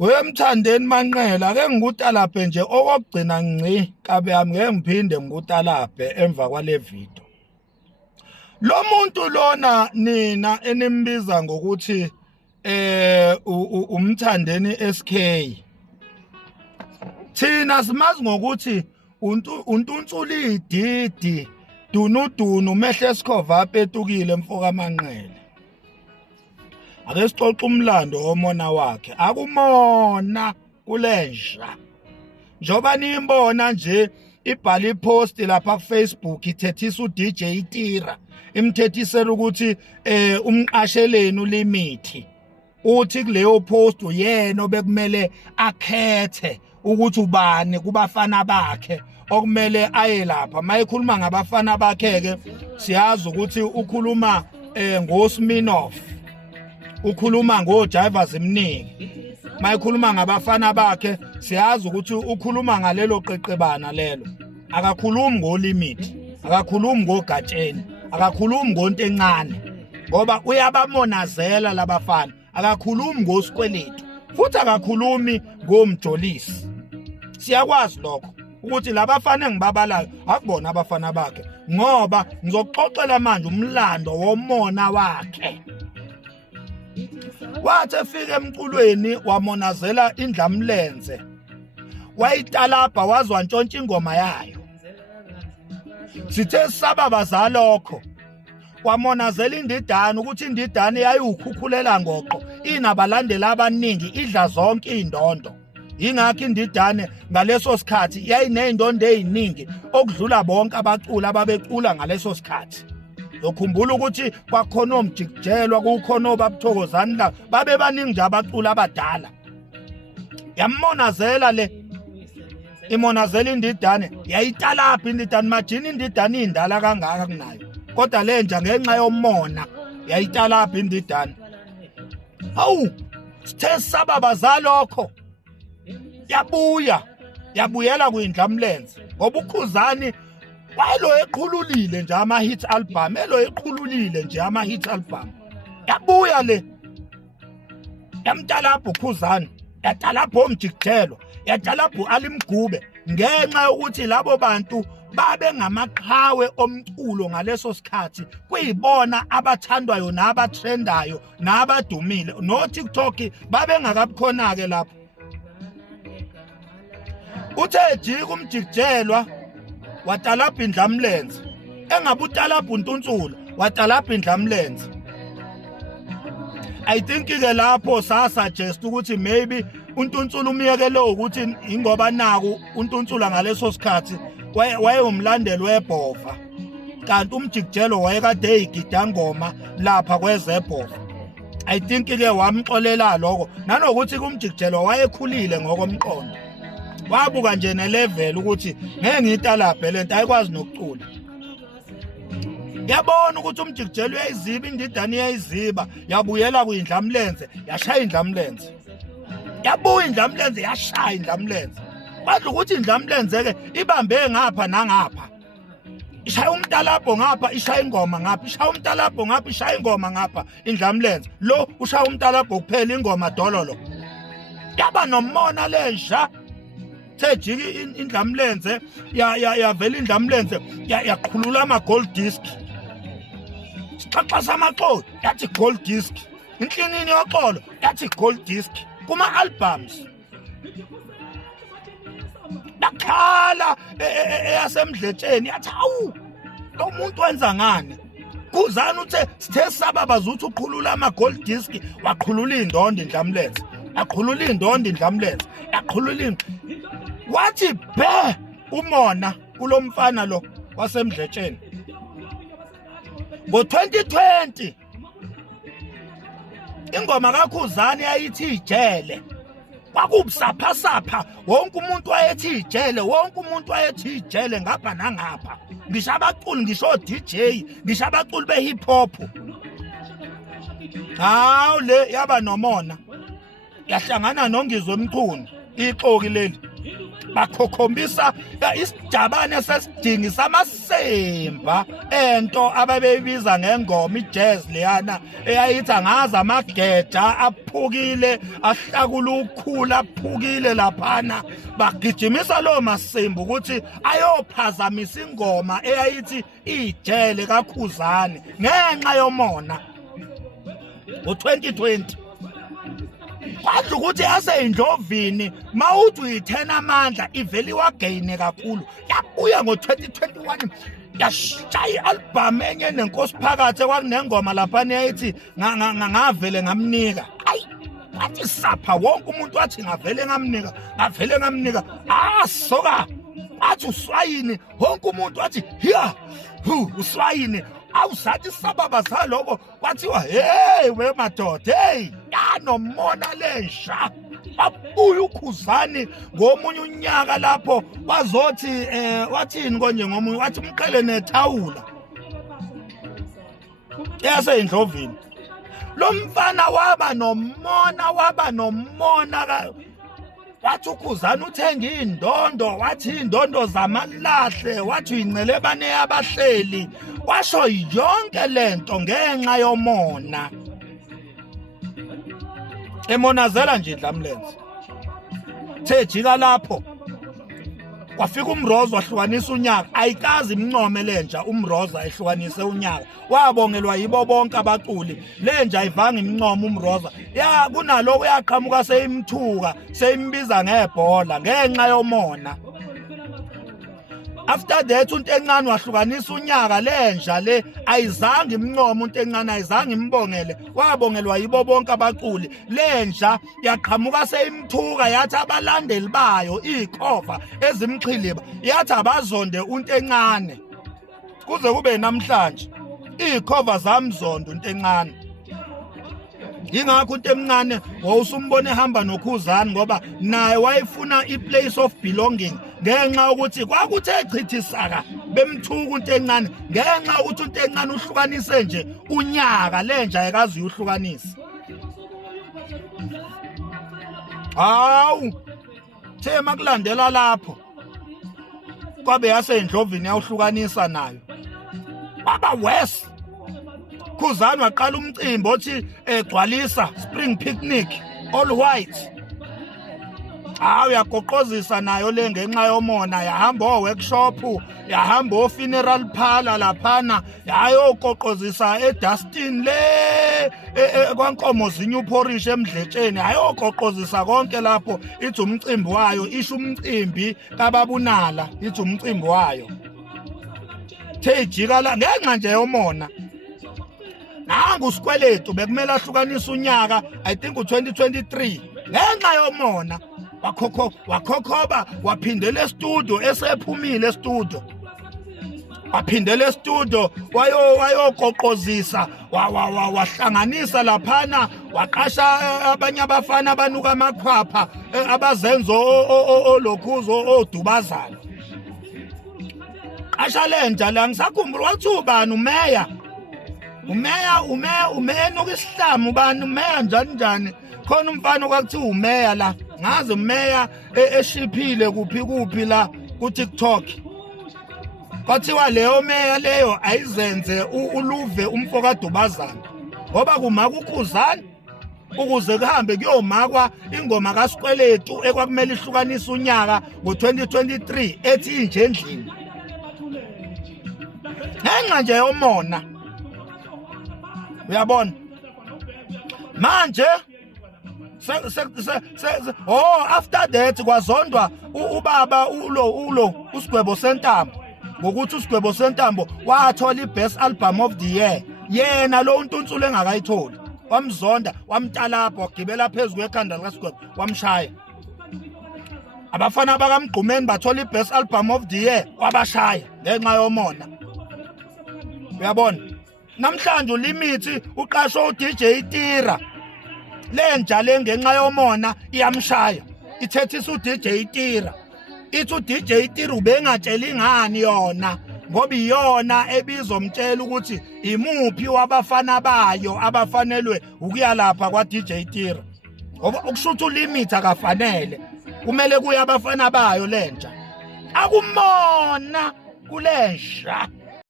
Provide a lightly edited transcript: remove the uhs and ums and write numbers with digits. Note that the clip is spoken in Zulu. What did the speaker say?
Wemthandeni Manqele ake ngikutalaphe nje okugcina ngci kabe yami ngeke ngiphinde ngikutalaphe emva kwale video. Lo muntu lona nina enimbiza ngokuthi umthandeni SK. Thina simazi ngokuthi untuntsuli ididi dunudunu mehle esikhova apetukile mfoka Manqele. Ake sixoxe umlando womona wakhe. Akumona kulensha. Njoba nimbona nje ibhala ipost lapha ku Facebook ithethisa uDJ Tira. Imthethisela ukuthi umqasheleni ulimithi. Uthi kuleyo post uyena obekumele akhethe ukuthi ubani kubafana bakhe okumele aye lapha. Mayikhuluma ngabafana bakhe ke siyazi ukuthi ukhuluma ngoSminoff. Ukhuluma ngoJivers Mningi. Mayikhuluma ngabafana bakhe siyazi ukuthi ukhuluma ngalelo qeqebana lelo. Akakhulumi ngolimit, akakhulumi ngogatsheni, akakhulumi ngonto encane ngoba uyabamonazela labafana. Akakhulumi ngosikweletu futhi akakhulumi ngomjolisi. Siyakwazi lokho ukuthi labafana engibabalayo akubona abafana bakhe ngoba ngizoxoxela manje umlando womona wakhe. Wathi efika emculweni wamonazela indlamlenze. Wayitalapha wazwa ntshontsha ingoma yayo. Sithe sababa zalokho. Wamonazela indidane ukuthi indidane yayiukhukhulela ngoqo inabalandela abaningi idla zonke indondo. Ingakho indidane ngaleso sikhathi yayinendondo eziningi okudlula bonke abaculi ababecula ngaleso sikhathi. Ukhumbula ukuthi kwakhona omjikijelwa kukhona obabuthokozani la babe baningi nje abaculi abadala. Yamonazela le imonazela indidane yayitalapha indidane majini indidane indala kangaka kunayo. Kodwa le nje ngenxa yomona yayitalapha indidane. Hawu sithe sababa zalokho yabuyela kuindlamlenze ngoba uKhuzani wayelo eqhululile nje ama hit album eqhululile nje ama hit album. Yabuya le yamtalapha uKhuzani yatalapha omjikijelo yatalapha uAlimgube ngenxa yokuthi labo bantu babe ngamaqhawe omculo ngaleso sikhathi kuyibona abathandwayo nabatrendayo nabadumile no TikTok babe ngakabukhona ke lapho. Uthe jika umjikijelwa watalapha indlamlenze engabutalapha untuntsula watalapha indlamlenze. I think ke lapho suggest ukuthi maybe untuntsula umiyekele ukuthi ingoba naku untuntsula ngaleso sikhathi wayengumlandeli webhova kanti umjikijelo wayekade eyigida ngoma lapha kwezebhova. I think ke wamxolela lokho nanokuthi kumjikijelo wayekhulile ngokomqondo. Wabuka nje nelevel ukuthi ngeke ngiyitalaphe lento ayikwazi nokucula. Yabona ukuthi umjikijelo uyayiziba indidane iyayiziba yabuyela kuindlamlenze yashaya indlamlenze. Yabuya indlamlenze yashaya indlamlenze. Badla ukuthi indlamlenze ke ibambe ngapha nangapha. Ishaya umtalapho ngapha ishaya ingoma ngapha ishaya umtalapho ngapha ishaya ingoma ngapha indlamlenze. Lo ushaya umtalapho kuphela ingoma dololo. Yaba nomona lensha sejiki indlamlenze yavela indlamlenze yaqhulula ama gold disc. Sixaxa samaxolo yathi gold disc. Inhlinini yoxolo yathi gold disc kuma albums. Bakhala eyasemdletsheni yathi awu lo muntu wenza ngani? Khuzani uthe sithe sababa uthi uqhulula ama gold disc waqhulula indondo indlamlenze. Aqhulula indondo indlamlenze. Aqhulula wathi be umona kulomfana lo wasemdletsheni. Ngo-2020 ingoma kaKhuzani yayithi ijele. Kwakubusapha wonke umuntu wayethi ijele wonke umuntu wayethi ijele ngapha nangapha. Ngisho abaculi ngisho DJ ngisho abaculi behip hop. Hawu le yaba nomona yahlangana noNgizwe Mchunu ixoki leli bakhokhombisa isidabane sesidingi samasemba ento ababeyibiza ngengoma ijazz leyana eyayithi angazi amageja aphukile ahlakula ukhula aphukile laphana bagijimisa lo masembu ukuthi ayophazamisa ingoma eyayithi ijele kaKhuzani ngenxa yomona ngo-2020 kwadla ukuthi aseyindlovini mawuthi uyithena amandla ivele iwageyine kakhulu yabuya ngo-2021 yashaya i-album enye nenkosi phakathi kwakunengoma laphana eyayithi ngavele ngamnika ayi wathi sapha wonke umuntu wathi ngavele ngamnika soka wathi uswayini wonke umuntu wathi hiya uswayini awusathi sababa saloko kwathiwa hey we madoda hey yanomona lensha babuya uKhuzani ngomunye unyaka lapho bazothi wathini konje ngomunye wathi umqele nethawula yaseyindlovini lo mfana waba nomona wathi uKhuzani uthenga indondo wathi indondo zamalahle wathi uyincele bane yabahleli washo yonke lento ngenxa yomona emonazela nje Dlamlenze thejika lapho kwafika umrozo wahlukanisa unyaka ayikazi imncome lenja umrozo ayihlukanise unyaka wabongelwa yibo bonke abaculi lenja ayivanga imncome umrozo kunaloko yaqhamuka seyimthuka seyimbiza ngebhola ngenxa yomona. After that unto encane wahlukanisa unyaka lenja le ayizange imncome unto encane ayizange imbongele wabongelwa yibo bonke abaculi lenja yaqhamuka seyimthuka yathi abalandeli bayo ikhova ezimqhiliba yathi abazonde unto encane kuze kube namhlanje ikhova zamzonda unto encane. Yingakho unto emncane wawusumbone ehamba noKhuzani ngoba naye wayefuna iplace of belonging ngenxa ukuthi kwakuthe chithisaka bemthuka unto encane ngenxa ukuthi unto encane uhlukanise nje unyaka lenja ayikazi uyihlukanisa. Hawu thema kulandela lapho kwabe yasendlovini yawuhlukanisa nayo baba west Khuzani waqala umcimbi othi egcwalisa spring picnic all white. Yagoqozisa nayo le ngenxa yomona yahamba workshop yahamba funeral parlor laphana yayogoqozisa eDustin le kwankomo zinyu porish emdletsheni yayogoqozisa konke lapho ithi umcimbi wayo isho umcimbi kaBabunala ithi umcimbi wayo thejika la ngenxa nje yomona. Nangu sikweletu bekumele ahlukanisa unyaka I think u2023 ngenxa yomona wakhokhoba waphindele studio esephumile studio waphindele studio wayogoqozisa wahlanganisa laphana waqasha abanye abafana abanuka amakhwapha abazenzo olokhuzo odubazana qasha lenja la ngisakhumbula wathi ubani umeya nokisihlamu bani umeya njani khona umfana kwakuthiwa umeya la ngaze umeya eshiphile kuphi la ku TikTok kwathiwa leyo meya leyo ayizenze uluve umfo kaDubazana ngoba kumaka uKhuzani ukuze kuhambe kuyomakwa ingoma kaSikweletu ekwakumele ihlukanisa unyaka ngo2023 ethi inje endlini ngenxa nje yomona. Uyabona manje after that kwazondwa ubaba uSigwebo Sentambo ngokuthi uSigwebo Sentambo wathola iBest Album of the Year yena lo untunsule engakayitholi wamzonda wamtalapha wagibela phezulu kwekhanda likaSigwebo wamshaya. Abafana bakaMgqumeni bathola iBest Album of the Year wabashaya ngenxa yomona. Uyabona namhlanje uLimithi uqashwe uDJ Tira lenja le ngenxa yomona iyamshaya ithethisa uDJ Tira ithi uDJ Tira ubengatsheli ngani yona ngoba iyona ebizomtshela ukuthi imuphi wabafana bayo abafanelwe ukuya lapha kwaDJ Tira ngoba ukushuthi uLimithi akafanele kumele kuye abafana bayo lentsha akumona kulensha